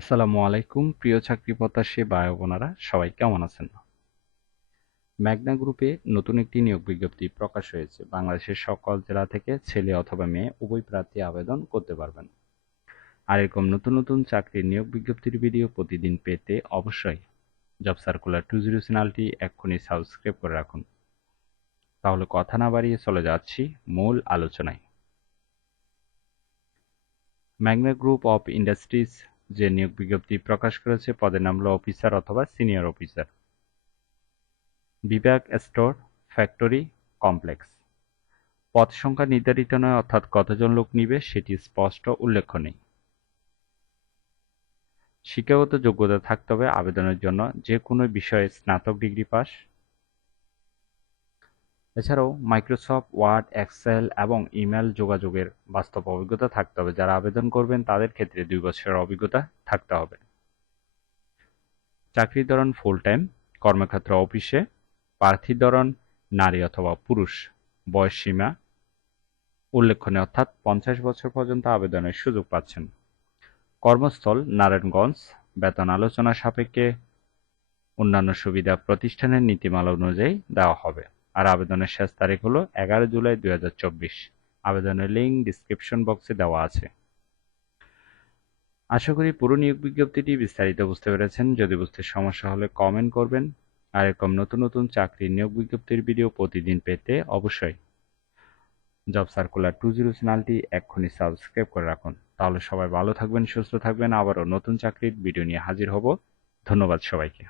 আসসালামু আলাইকুম, প্রিয় চাকরি প্রত্যাশী ভাই বোনেরা, সবাই কেমন আছেন? ম্যাগনা গ্রুপে নতুন একটি নিয়োগ বিজ্ঞপ্তি প্রকাশ হয়েছে। বাংলাদেশের সকল জেলা থেকে ছেলে অথবা মেয়ে উভয় প্রার্থী আবেদন করতে পারবেন। আর এরকম নতুন নতুন চাকরির নিয়োগ বিজ্ঞপ্তির ভিডিও প্রতিদিন পেতে অবশ্যই জব সার্কুলার টু জিরো চ্যানেলটি এক্ষুনি সাবস্ক্রাইব করে রাখুন। তাহলে কথা না বাড়িয়ে চলে যাচ্ছি মূল আলোচনায়। ম্যাগনা গ্রুপ অফ ইন্ডাস্ট্রিজ যে নিয়োগ বিজ্ঞপ্তি প্রকাশ করেছে, পদের নাম হলো অফিসার অথবা সিনিয়র অফিসার বিভাগ স্টোর ফ্যাক্টরি কমপ্লেক্স পদ সংখ্যা নির্ধারিত নয়, অর্থাৎ কতজন লোক নিবে সেটি স্পষ্ট উল্লেখ নেই। শিক্ষাগত যোগ্যতা থাকতে হবে আবেদনের জন্য। যে কোনো বিষয়ে স্নাতক ডিগ্রি পাস এছাড়াও মাইক্রোসফট, ওয়ার্ড, এক্সেল এবং ইমেল যোগাযোগের বাস্তব অভিজ্ঞতা থাকতে হবে। যারা আবেদন করবেন, তাদের ক্ষেত্রে দুই বছরের অভিজ্ঞতা থাকতে হবে। চাকরির ধরন ফুল টাইম কর্মক্ষেত্র অফিসে, প্রার্থীর ধরন নারী অথবা পুরুষ, বয়স সীমা উল্লেখনীয়, অর্থাৎ পঞ্চাশ বছর পর্যন্ত আবেদনের সুযোগ পাচ্ছেন। কর্মস্থল, নারায়ণগঞ্জ, বেতন আলোচনা সাপেক্ষে অন্যান্য সুবিধা প্রতিষ্ঠানের নীতিমালা অনুযায়ী দেওয়া হবে। আর আবেদনের শেষ তারিখ হলো এগারো জুলাই দুই হাজার চব্বিশ। আবেদনের লিঙ্ক ডিসক্রিপশন বক্সে দেওয়া আছে। আশা করি পুরো নিয়োগ বিজ্ঞপ্তিটি বিস্তারিত বুঝতে পেরেছেন। যদি বুঝতে সমস্যা হলে কমেন্ট করবেন। আর এরকম নতুন নতুন চাকরির নিয়োগ বিজ্ঞপ্তির ভিডিও প্রতিদিন পেতে অবশ্যই জব সার্কুলার টু জিরো চ্যানেলটি এক্ষুনি সাবস্ক্রাইব করে রাখুন। তাহলে সবাই ভালো থাকবেন, সুস্থ থাকবেন। আবারও নতুন চাকরির ভিডিও নিয়ে হাজির হব। ধন্যবাদ সবাইকে।